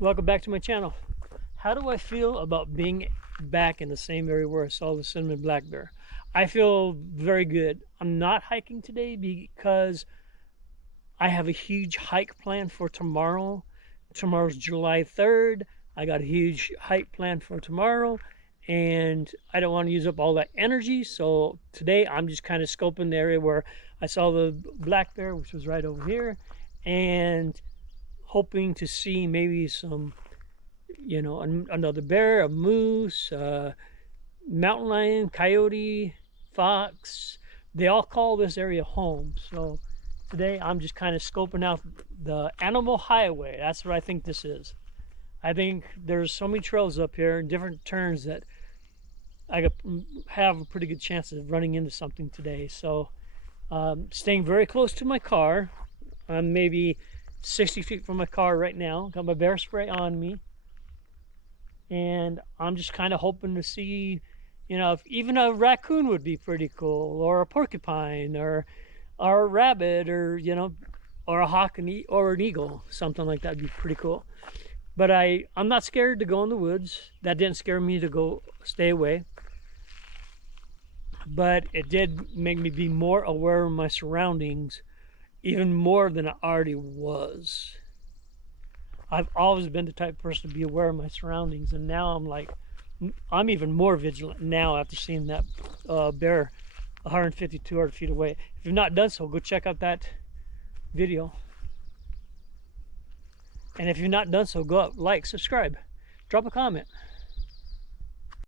Welcome back to my channel. How do I feel about being back in the same area where I saw the cinnamon black bear? I feel very good. I'm not hiking today because I have a huge hike planned for tomorrow. Tomorrow's July 3rd. I got a huge hike planned for tomorrow and I don't want to use up all that energy. So today I'm just kind of scoping the area where I saw the black bear, which was right over here, and hoping to see maybe some, another bear, a moose, mountain lion, coyote, fox. They all call this area home. So today I'm just kind of scoping out the animal highway. That's what I think this is. I think there's so many trails up here and different turns that I could have a pretty good chance of running into something today. So staying very close to my car. I'm maybe 60 feet from my car right now. Got my bear spray on me. And I'm just kind of hoping to see, if even a raccoon would be pretty cool, or a porcupine, or a rabbit, or, or a hawk or an eagle. Something like that would be pretty cool. But I'm not scared to go in the woods. That didn't scare me to go stay away. But it did make me be more aware of my surroundings, even more than I already was. I've always been the type of person to be aware of my surroundings, and now I'm even more vigilant now after seeing that bear 150, 200 feet away. If you've not done so, go check out that video. And if you've not done so, go up, like, subscribe, drop a comment.